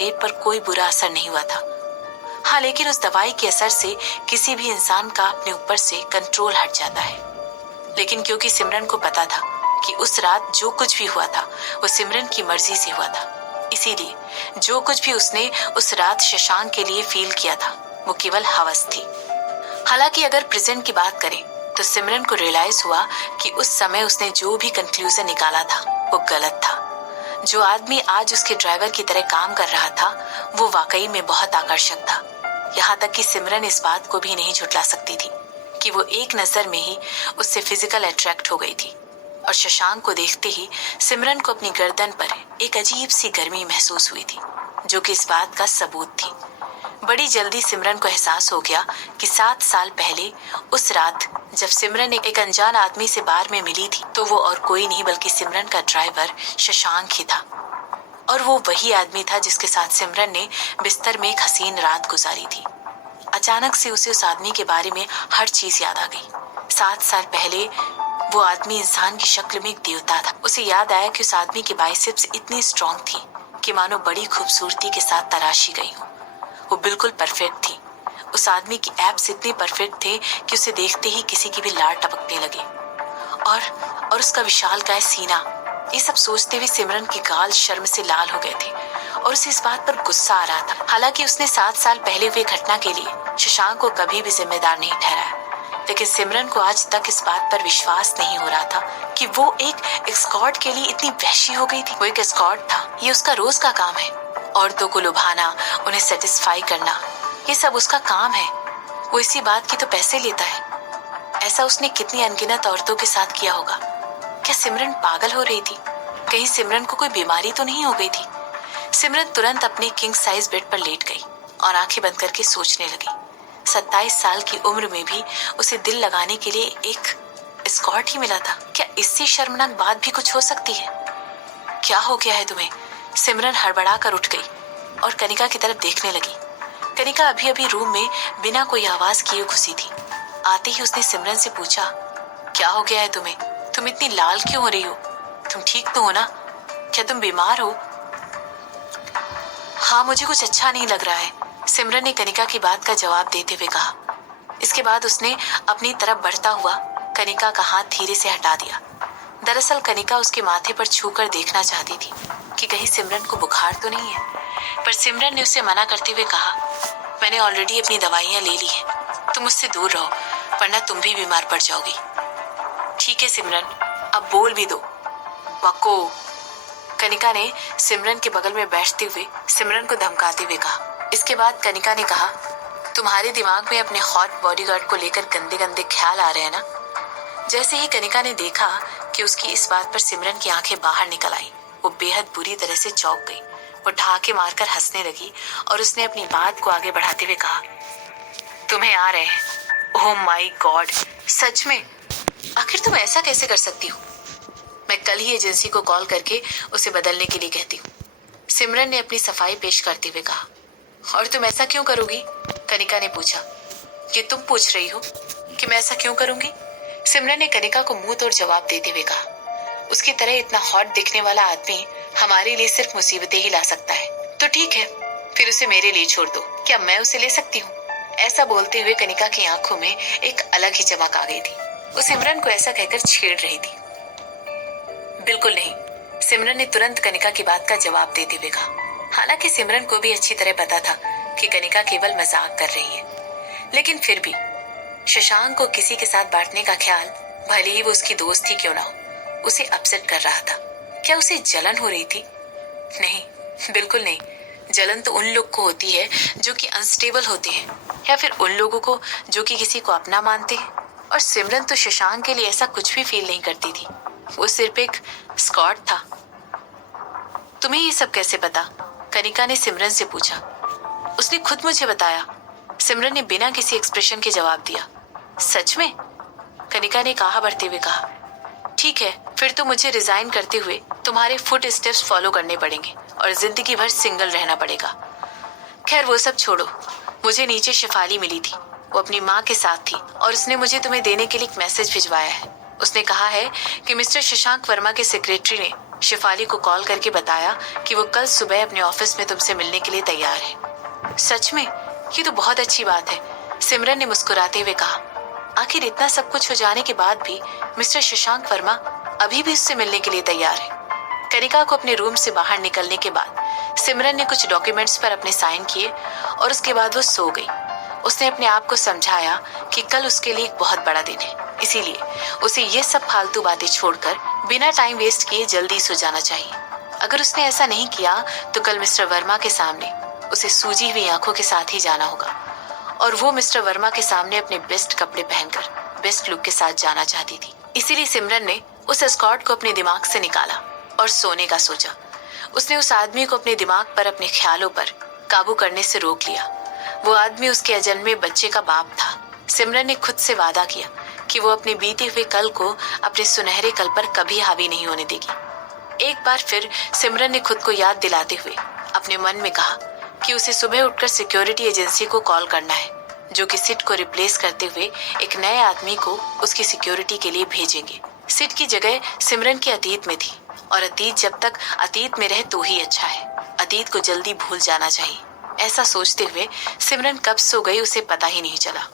शरीर पर कोई बुरा असर नहीं हुआ था। हाँ, लेकिन उस दवाई के असर से किसी भी इंसान का अपने ऊपर से कंट्रोल हट जाता है। लेकिन क्योंकि सिमरन को पता था कि उस रात जो कुछ भी हुआ था वो सिमरन की मर्जी से हुआ था, इसीलिए जो कुछ भी उसने उस रात शशांक के लिए फील किया था वो केवल हवस थी। हालांकि अगर प्रेजेंट की बात करें तो सिमरन को रियलाइज हुआ कि उस समय उसने जो भी कंक्लूजन निकाला था वो गलत था। जो आदमी आज उसके ड्राइवर की तरह काम कर रहा था वो वाकई में बहुत आकर्षक था। यहाँ तक कि सिमरन इस बात को भी नहीं झुठला सकती थी कि वो एक नजर में ही उससे फिजिकल अट्रैक्ट हो गई थी। और शशांक को देखते ही सिमरन को अपनी गर्दन पर एक अजीब सी गर्मी महसूस हुई थी, जो कि इस बात का सबूत थी। बड़ी जल्दी सिमरन को एहसास हो गया कि 7 साल पहले उस रात जब सिमरन एक अनजान आदमी से बार में मिली थी तो वो और कोई नहीं बल्कि सिमरन का ड्राइवर शशांक ही था। और वो वही आदमी था जिसके साथ सिमरन ने बिस्तर में एक हसीन रात गुजारी थी। अचानक से उसे उस आदमी के बारे में हर चीज याद आ गई। 7 साल पहले वो आदमी इंसान की शक्ल में एक देवता था। उसे याद आया कि उस आदमी की बाइसेप्स इतनी स्ट्रांग थी कि मानो बड़ी खूबसूरती के साथ तराशी गई हो। वो बिल्कुल परफेक्ट थी। उस आदमी की एब्स इतने परफेक्ट थे कि उसे देखते ही किसी की भी लार टपकने लगे। और उसका विशालकाय सीना, ये सब सोचते हुए सिमरन के गाल शर्म से लाल हो गए थे और उसे इस बात पर गुस्सा आ रहा था। हालांकि उसने 7 साल पहले हुई घटना के लिए शशांक को कभी भी जिम्मेदार नहीं ठहराया, लेकिन सिमरन को आज तक इस बात पर विश्वास नहीं हो रहा था कि वो एक एस्कॉर्ट के लिए इतनी वहशी हो गई थी। वो एक एस्कॉर्ट था, ये उसका रोज का काम है। औरतों को लुभाना, उन्हें सेटिस्फाई करना, ये सब उसका काम है। वो इसी बात की तो पैसे लेता है। ऐसा उसने कितनी अनगिनत औरतों के साथ किया होगा। क्या सिमरन पागल हो रही थी? कहीं सिमरन को कोई बीमारी तो नहीं हो गई थी? सिमरन तुरंत अपने किंग साइज बेड पर लेट गई और आंखें बंद करके सोचने लगी। 27 साल की उम्र में भी उसे दिल लगाने के लिए एक एस्कॉर्ट ही मिला था। क्या इससे शर्मनाक बात भी कुछ हो सकती है? क्या हो गया है तुम्हें? सिमरन हड़बड़ा कर उठ गई और कनिका की तरफ देखने लगी। कनिका अभी अभी रूम में बिना कोई आवाज किए घुसी थी। आते ही उसने सिमरन से पूछा, क्या हो गया है तुम्हें? तुम इतनी लाल क्यों हो रही हो? तुम ठीक तो हो ना? क्या तुम बीमार हो? हाँ, मुझे कुछ अच्छा नहीं लग रहा है, सिमरन ने कनिका की बात का जवाब देते हुए कहा। इसके बाद उसने अपनी तरफ बढ़ता हुआ कनिका का हाथ धीरे से हटा दिया। दरअसल कनिका उसके माथे पर छूकर देखना चाहती थी कि कहीं सिमरन को बुखार तो नहीं है, पर सिमरन ने उसे मना करते हुए कहा, मैंने ऑलरेडी अपनी दवाइयां ले ली हैं, तुम मुझसे दूर रहो वरना तुम भी बीमार पड़ जाओगी। ठीक है सिमरन, अब बोल भी दो। वक्को, कनिका ने सिमरन के बगल में बैठते हुए सिमरन को धमकाते हुए कहा। इसके बाद कनिका ने कहा, तुम्हारे दिमाग में अपने हॉट बॉडीगार्ड को लेकर गंदे गंदे ख्याल आ रहे हैं ना? जैसे ही कनिका ने देखा कि उसकी इस बात पर सिमरन की आंखें बाहर निकल आई, वो बेहद बुरी तरह से चौंक गई। वो ठहाके मारकर हंसने लगी और उसने अपनी बात को आगे बढ़ाते हुए कहा, तुम्हें आ रहे हैं? ओह माय गॉड, सच में? आखिर तुम ऐसा कैसे कर सकती हो? मैं कल ही एजेंसी को कॉल करके उसे बदलने के लिए कहती हूँ, सिमरन ने अपनी सफाई पेश करते हुए कहा। और तुम ऐसा क्यों करोगी? कनिका ने पूछा। ये तुम पूछ रही हो कि मैं ऐसा क्यों करूंगी? सिमरन ने कनिका को मुंह तोड़ जवाब देते हुए कहा, उसकी तरह इतना हॉट दिखने वाला आदमी हमारे लिए सिर्फ मुसीबतें ही ला सकता है। तो ठीक है, फिर उसे मेरे लिए छोड़ दो, क्या मैं उसे ले सकती हूँ? ऐसा बोलते हुए कनिका की आंखों में एक अलग ही चमक आ गई थी। वो सिमरन को ऐसा कहकर छेड़ रही थी। बिल्कुल नहीं, सिमरन ने तुरंत कनिका की बात का जवाब देते हुए कहा। हालांकि सिमरन को भी अच्छी तरह पता था कि कनिका केवल मजाक कर रही है, लेकिन फिर भी शशांक को किसी के साथ बांटने का ख्याल, भले ही वो उसकी दोस्त ही क्यों ना हो, उसे अपसेट कर रहा था। क्या उसे जलन हो रही थी? नहीं, बिल्कुल नहीं। जलन तो उन लोग को होती है जो कि अनस्टेबल होते हैं, या फिर उन लोगों को जो कि किसी को अपना मानते हैं। और सिमरन तो शशांक के लिए ऐसा कुछ भी फील नहीं करती थी। वो सिर्फ एक स्कॉट था। तुम्हें ये सब कैसे पता? कनिका ने सिमरन से पूछा। उसने खुद मुझे बताया, सिमरन ने बिना किसी एक्सप्रेशन के जवाब दिया। सच में? कनिका ने कहा बढ़ते हुए कहा। ठीक है, फिर तो मुझे रिजाइन करते हुए तुम्हारे फुट स्टेप्स फॉलो करने पड़ेंगे और जिंदगी भर सिंगल रहना पड़ेगा। खैर वो सब छोड़ो, मुझे नीचे शेफाली मिली थी। वो अपनी माँ के साथ थी और उसने मुझे तुम्हें देने के लिए एक मैसेज भिजवाया है। उसने कहा है कि मिस्टर शशांक वर्मा के सेक्रेटरी ने शेफाली को कॉल करके बताया कि वो कल सुबह अपने ऑफिस में तुमसे मिलने के लिए तैयार है। सच में? ये तो बहुत अच्छी बात है, सिमरन ने मुस्कुराते हुए कहा। आखिर इतना सब कुछ हो जाने के बाद भी मिस्टर शशांक वर्मा अभी भी उससे मिलने के लिए तैयार है। कनिका को अपने रूम से बाहर निकलने के बाद सिमरन ने कुछ डॉक्यूमेंट्स पर अपने साइन किए और उसके बाद वो सो गई। उसने अपने आप को समझाया कि कल उसके लिए एक बहुत बड़ा दिन है, इसीलिए उसे ये सब फालतू बातें छोड़कर बिना टाइम वेस्ट किए जल्दी सो जाना चाहिए। अगर उसने ऐसा नहीं किया तो कल मिस्टर वर्मा के सामने उसे सूजी हुई आंखों के साथ ही जाना होगा, और वो मिस्टर वर्मा के सामने अपने बेस्ट कपड़े पहनकर बेस्ट लुक के साथ जाना चाहती थी। इसीलिए सिमरन ने उस एस्कॉर्ट को अपने दिमाग से निकाला और सोने का सोचा। उसने उस आदमी को अपने दिमाग पर अपने ख्यालों पर काबू करने से रोक लिया। वो आदमी उसके अजन्मे बच्चे का बाप था। सिमरन ने खुद से वादा किया कि वो अपने बीते हुए कल को अपने सुनहरे कल पर कभी हावी नहीं होने देगी। एक बार फिर सिमरन ने खुद को याद दिलाते हुए अपने मन में कहा कि उसे सुबह उठकर सिक्योरिटी एजेंसी को कॉल करना है, जो कि सिड को रिप्लेस करते हुए एक नए आदमी को उसकी सिक्योरिटी के लिए भेजेंगे। सिड की जगह सिमरन के अतीत में थी, और अतीत जब तक अतीत में रहे तो ही अच्छा है। अतीत को जल्दी भूल जाना चाहिए। ऐसा सोचते हुए सिमरन कब सो गई उसे पता ही नहीं चला।